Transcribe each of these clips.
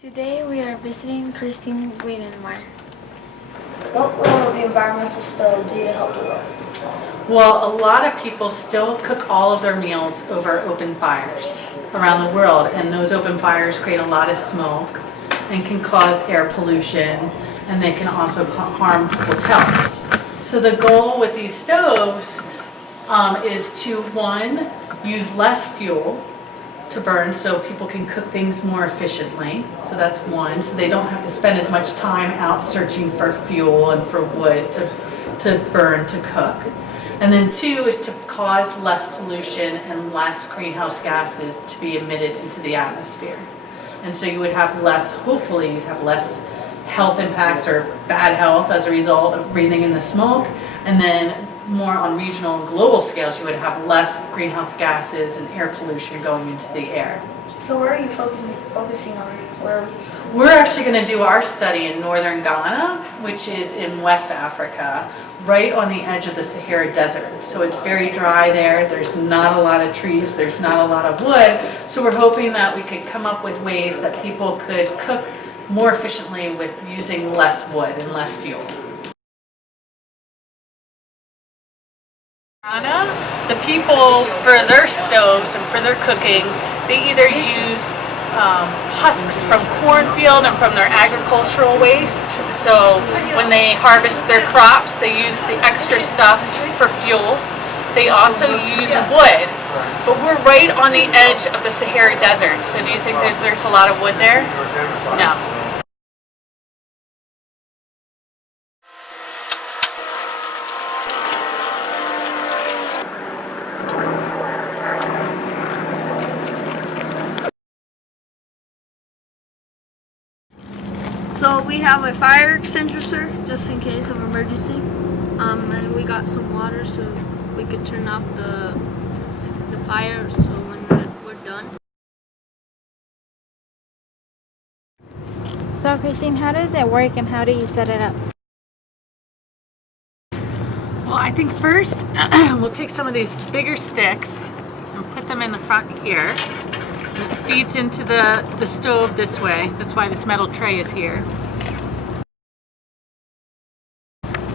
Today we are visiting Christine Wiedinmeyer. What role of the environmental stove do you help the world? Well, a lot of people still cook all of their meals over open fires around the world, and those open fires create a lot of smoke and can cause air pollution, and they can also harm people's health. So the goal with these stoves is to, one, use less fuel to burn so people can cook things more efficiently. So that's one, so they don't have to spend as much time out searching for fuel and for wood to burn, to cook. And then two is to cause less pollution and less greenhouse gases to be emitted into the atmosphere. And so you would have less, hopefully you'd have less health impacts or bad health as a result of breathing in the smoke. And then more on regional and global scales, you would have less greenhouse gases and air pollution going into the air. So where are you focusing on? We're actually going to do our study in northern Ghana, which is in West Africa, right on the edge of the Sahara Desert. So it's very dry there. There's not a lot of trees. There's not a lot of wood. So we're hoping that we could come up with ways that people could cook more efficiently with using less wood and less fuel. The people, for their stoves and for their cooking, they either use husks from cornfield and from their agricultural waste. So when they harvest their crops, they use the extra stuff for fuel. They also use wood, but we're right on the edge of the Sahara Desert. So do you think that there's a lot of wood there? No. So we have a fire extinguisher just in case of emergency, and we got some water so we could turn off the fire so when we're done. So Christine, how does it work and how do you set it up? Well, I think first we'll take some of these bigger sticks and put them in the front here. It feeds into the stove this way. That's why this metal tray is here.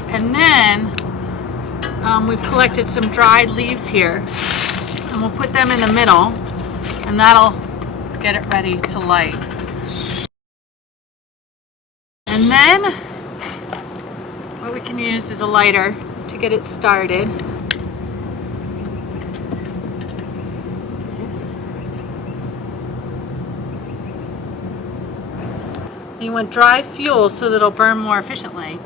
And then we've collected some dried leaves here, and we'll put them in the middle, and that'll get it ready to light. And then what we can use is a lighter to get it started. You want dry fuel so that it'll burn more efficiently.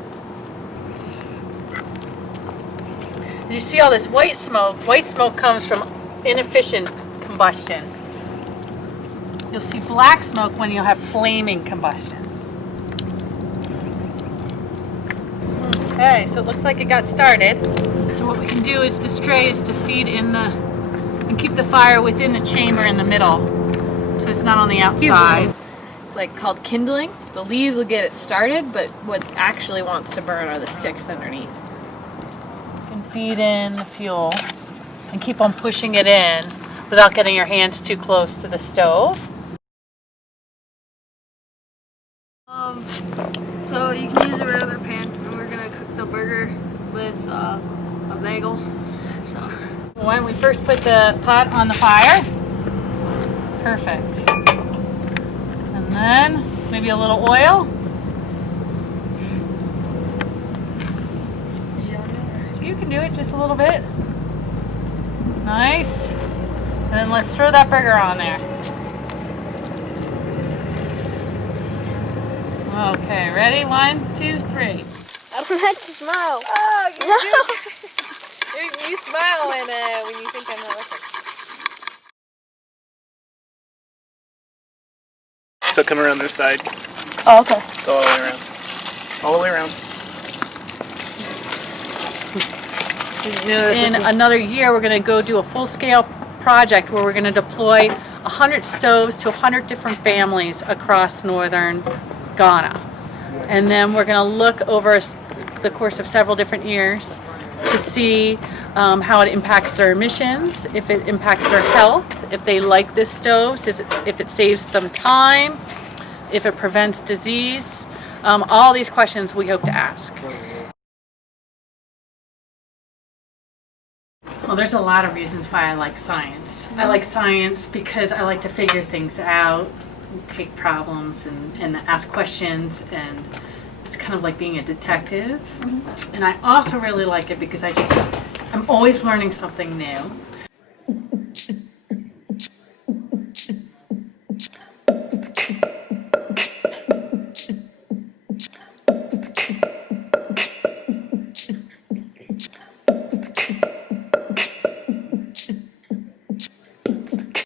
And you see all this white smoke. White smoke comes from inefficient combustion. You'll see black smoke when you have flaming combustion. Okay, so it looks like it got started. So what we can do is this tray is to feed in and keep the fire within the chamber in the middle, so it's not on the outside. It's like called kindling. The leaves will get it started, but what actually wants to burn are the sticks underneath. You can feed in the fuel and keep on pushing it in without getting your hands too close to the stove. So you can use a regular pan, and we're gonna cook the burger with a bagel. So Why don't we first put the pot on the fire? Perfect. And then maybe a little oil. You can do it just a little bit. Nice. And then let's throw that burger on there. Okay, ready? 1, 2, 3. I don't like to smile. Oh, you smile when you think I'm not looking. So come around this side. Oh, okay. Go all the way around. All the way around. In another year, we're going to go do a full-scale project where we're going to deploy 100 stoves to 100 different families across northern Ghana. And then we're going to look over the course of several different years to see how it impacts their emissions, if it impacts their health, if they like this stove, if it saves them time, if it prevents disease. All these questions we hope to ask. Well, there's a lot of reasons why I like science. I like science because I like to figure things out, take problems and ask questions, and it's kind of like being a detective. And I also really like it because I'm always learning something new.